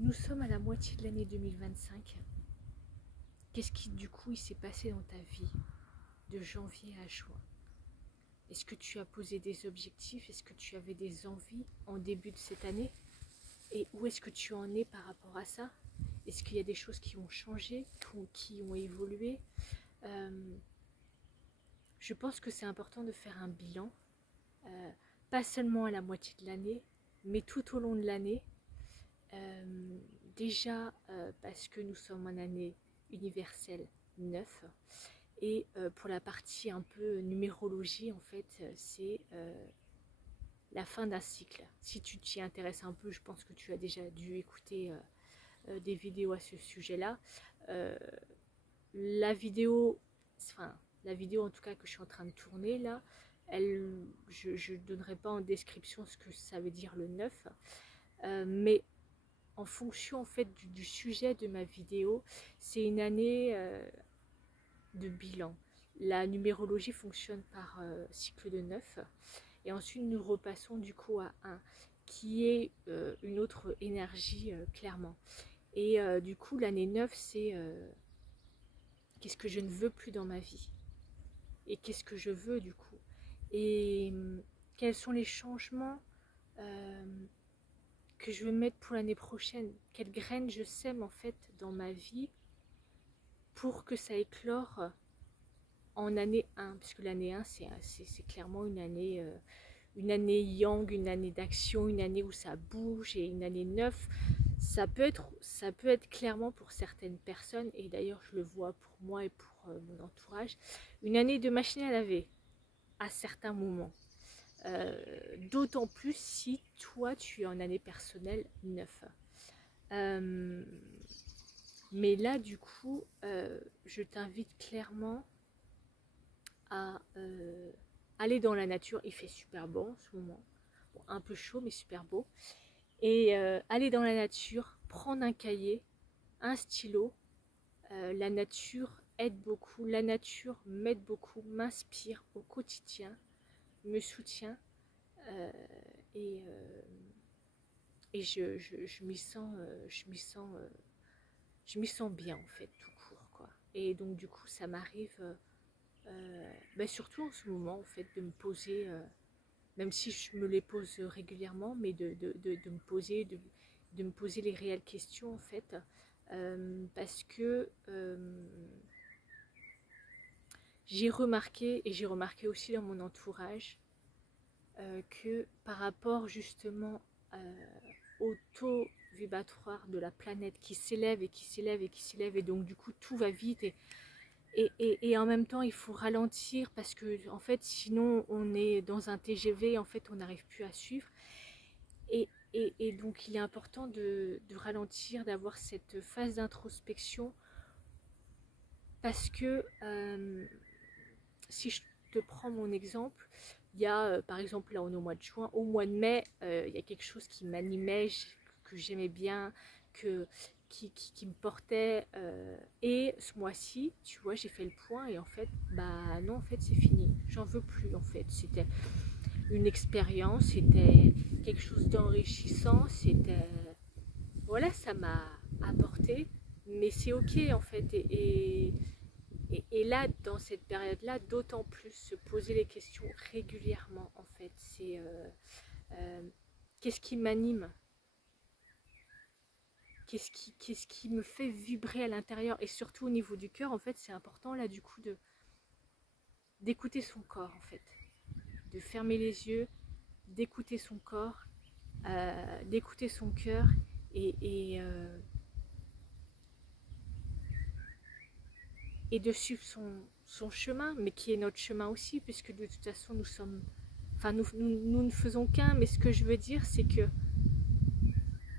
Nous sommes à la moitié de l'année 2025. Qu'est-ce qui du coup il s'est passé dans ta vie de janvier à juin? Est-ce que tu as posé des objectifs? Est-ce que tu avais des envies en début de cette année? Et où est-ce que tu en es par rapport à ça? Est-ce qu'il y a des choses qui ont changé, qui ont évolué? Je pense que c'est important de faire un bilan, pas seulement à la moitié de l'année, mais tout au long de l'année. Déjà parce que nous sommes en année universelle 9 et pour la partie un peu numérologie en fait c'est la fin d'un cycle. Si tu t'y intéresses un peu, je pense que tu as déjà dû écouter des vidéos à ce sujet là. La vidéo en tout cas que je suis en train de tourner là, je ne donnerai pas en description ce que ça veut dire le 9, mais en fonction en fait du sujet de ma vidéo, c'est une année de bilan. La numérologie fonctionne par cycle de 9 et ensuite nous repassons du coup à 1 qui est une autre énergie clairement. Et du coup l'année 9 c'est qu'est-ce que je ne veux plus dans ma vie et qu'est-ce que je veux du coup et quels sont les changements que je veux mettre pour l'année prochaine, quelles graines je sème en fait dans ma vie pour que ça éclore en année 1, puisque l'année 1 c'est clairement une année yang, une année d'action, une année où ça bouge, et une année 9 ça peut être clairement pour certaines personnes, et d'ailleurs je le vois pour moi et pour mon entourage, une année de machine à laver à certains moments. D'autant plus si toi tu es en année personnelle 9. Mais là du coup je t'invite clairement à aller dans la nature. Il fait super beau en ce moment, bon, un peu chaud mais super beau, et aller dans la nature, prendre un cahier, un stylo. La nature aide beaucoup, la nature m'aide beaucoup, m'inspire au quotidien, me soutient, et je m'y sens, je m'y sens bien en fait tout court quoi. Et donc du coup ça m'arrive surtout en ce moment en fait de me poser, même si je me les pose régulièrement, mais de me poser, de me poser les réelles questions en fait, parce que j'ai remarqué, et j'ai remarqué aussi dans mon entourage, que par rapport justement au taux vibratoire de la planète qui s'élève et qui s'élève et qui s'élève, et donc du coup tout va vite, et en même temps il faut ralentir parce que en fait sinon on est dans un TGV, en fait on n'arrive plus à suivre, et donc il est important de ralentir, d'avoir cette phase d'introspection, parce que si je te prends mon exemple, il y a par exemple là on est au mois de juin, au mois de mai il y a quelque chose qui m'animait, que j'aimais bien, qui me portait, et ce mois-ci tu vois j'ai fait le point et en fait bah non, en fait c'est fini, j'en veux plus en fait. C'était une expérience, c'était quelque chose d'enrichissant, c'était voilà, ça m'a apporté, mais c'est ok en fait, et là, dans cette période-là, d'autant plus se poser les questions régulièrement, en fait. C'est qu'est-ce qui m'anime? Qu'est-ce qui me fait vibrer à l'intérieur? Et surtout au niveau du cœur, en fait, c'est important, là, du coup, d'écouter son corps, en fait. De fermer les yeux, d'écouter son corps, d'écouter son cœur, et de suivre son chemin, mais qui est notre chemin aussi, puisque de toute façon nous sommes, enfin nous ne faisons qu'un, mais ce que je veux dire c'est que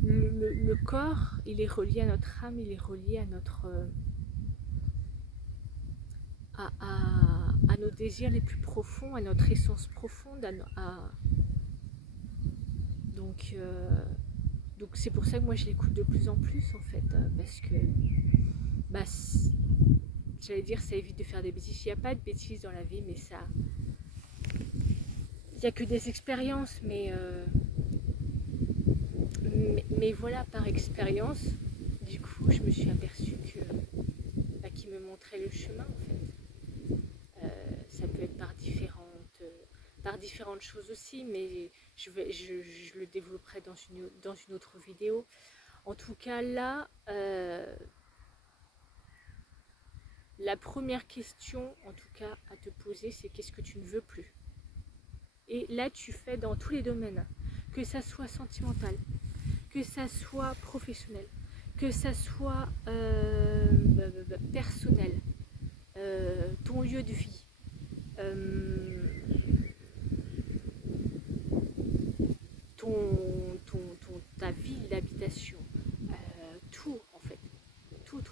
le corps il est relié à notre âme, il est relié à notre à nos désirs les plus profonds, à notre essence profonde, donc c'est pour ça que moi je l'écoute de plus en plus en fait, parce que bah, j'allais dire ça évite de faire des bêtises. Il n'y a pas de bêtises dans la vie, mais ça, il n'y a que des expériences, mais mais voilà, par expérience, du coup, je me suis aperçue que qu'il me montrait le chemin, en fait. Ça peut être par différentes choses aussi, mais je le développerai dans une autre vidéo. En tout cas, là, la première question, en tout cas, à te poser, c'est qu'est-ce que tu ne veux plus? Et là, tu fais dans tous les domaines, que ça soit sentimental, que ça soit professionnel, que ça soit personnel, ton lieu de vie, ta ville d'habitation, tout en fait, tout.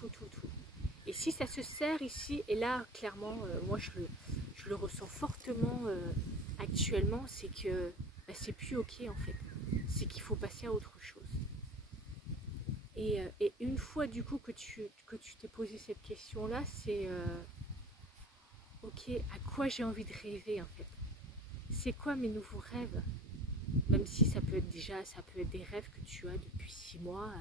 Et si ça se sert ici, et là clairement, moi je le ressens fortement actuellement, c'est que c'est plus ok en fait, c'est qu'il faut passer à autre chose. Et une fois du coup que tu t'es posé cette question là, c'est ok, à quoi j'ai envie de rêver en fait, c'est quoi mes nouveaux rêves, même si ça peut être des rêves que tu as depuis 6 mois,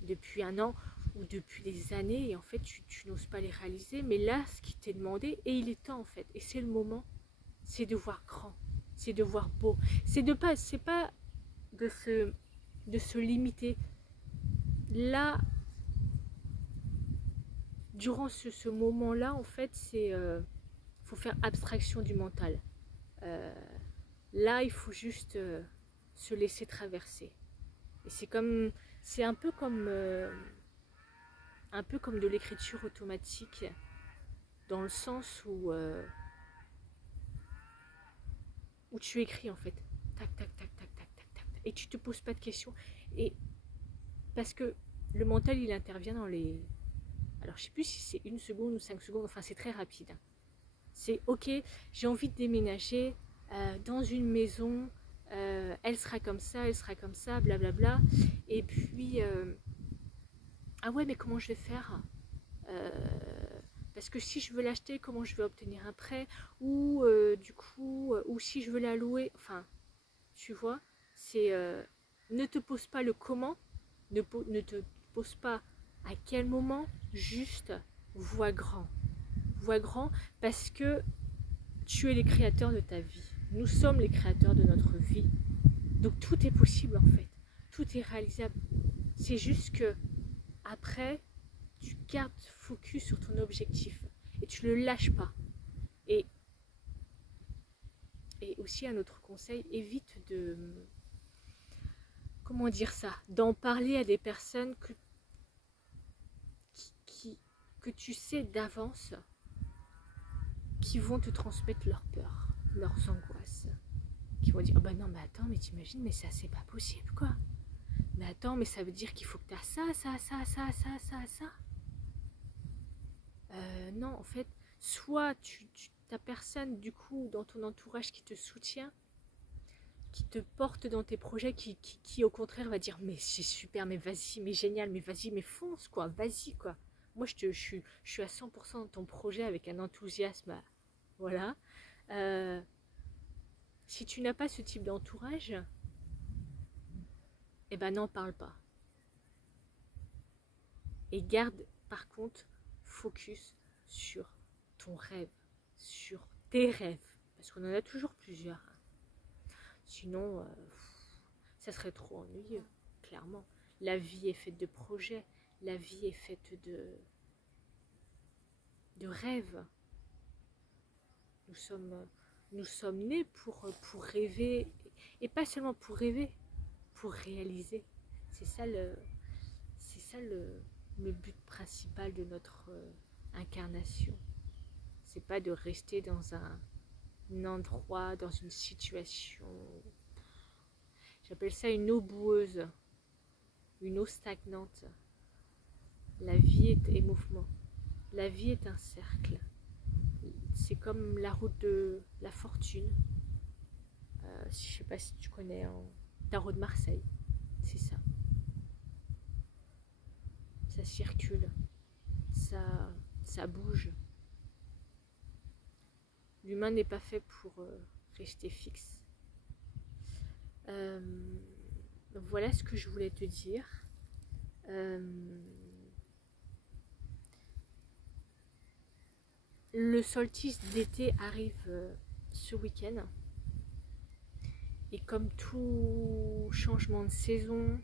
depuis 1 an ou depuis des années, et en fait tu n'oses pas les réaliser. Mais là, ce qui t'est demandé, et il est temps en fait, et c'est le moment, c'est de voir grand, c'est de voir beau, c'est pas de se limiter. Là, durant ce moment là, en fait, c'est faut faire abstraction du mental. Là, il faut juste se laisser traverser. Et c'est un peu comme de l'écriture automatique, dans le sens où tu écris en fait, tac tac tac tac tac tac tac, et tu te poses pas de questions. Et parce que le mental, il intervient dans les, alors je sais plus si c'est 1 seconde ou 5 secondes, enfin c'est très rapide. C'est ok, j'ai envie de déménager dans une maison, elle sera comme ça, blablabla. Et puis ah ouais, mais comment je vais faire, parce que si je veux l'acheter, comment je vais obtenir un prêt, ou du coup, ou si je veux la louer, enfin, tu vois, c'est ne te pose pas le comment, ne te pose pas à quel moment, juste vois grand, parce que tu es le créateur de ta vie, nous sommes les créateurs de notre vie, donc tout est possible en fait, tout est réalisable. C'est juste que après, tu gardes focus sur ton objectif et tu le lâches pas. Et aussi un autre conseil, évite de, comment dire ça, d'en parler à des personnes que tu sais d'avance qui vont te transmettre leurs peurs, leurs angoisses, qui vont dire oh bah non mais attends, mais t'imagines, mais ça c'est pas possible quoi, mais attends, mais ça veut dire qu'il faut que tu as ça. Non, en fait, soit t'as personne du coup dans ton entourage qui te soutient, qui te porte dans tes projets, qui au contraire va dire mais c'est super, mais vas-y, mais génial, mais vas-y, mais fonce quoi, vas-y quoi. Moi je suis à 100% dans ton projet avec un enthousiasme, voilà. Si tu n'as pas ce type d'entourage, eh ben n'en parle pas. Et garde par contre focus sur ton rêve, sur tes rêves, parce qu'on en a toujours plusieurs. Sinon, ça serait trop ennuyeux, clairement. La vie est faite de projets, la vie est faite de rêves. Nous sommes nés pour rêver, et pas seulement pour rêver, pour réaliser. C'est ça le but principal de notre incarnation. C'est pas de rester dans un endroit, dans une situation, j'appelle ça une eau boueuse, une eau stagnante. La vie est mouvement, la vie est un cercle. C'est comme la route de la fortune. Je sais pas si tu connais tarot de Marseille, c'est ça. Ça circule, ça bouge. L'humain n'est pas fait pour rester fixe. Donc voilà ce que je voulais te dire. Le solstice d'été arrive ce week-end. Et comme tout changement de saison,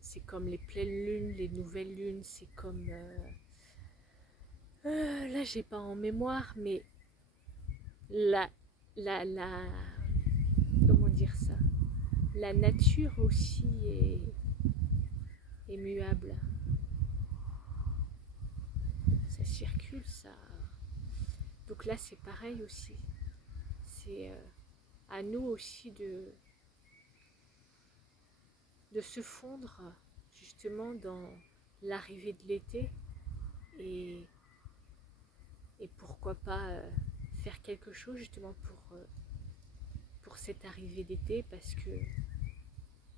c'est comme les pleines lunes, les nouvelles lunes, c'est comme... là, j'ai pas en mémoire, mais la comment dire ça? La nature aussi est muable. Ça circule, ça... Donc là, c'est pareil aussi. C'est à nous aussi de se fondre justement dans l'arrivée de l'été et pourquoi pas faire quelque chose justement pour cette arrivée d'été, parce que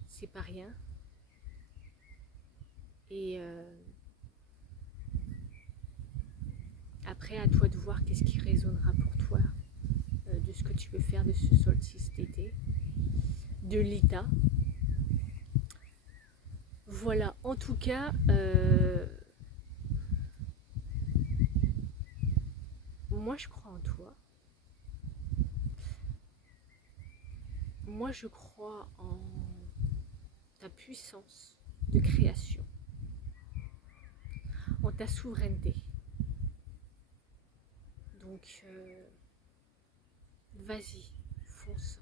c'est pas rien. Et après, à toi de voir qu'est-ce qui résonnera pour toi de ce que tu peux faire de ce solstice d'été, de l'ITA. Voilà, en tout cas, moi je crois en toi. Moi je crois en ta puissance de création, en ta souveraineté. Donc, vas-y, fonce.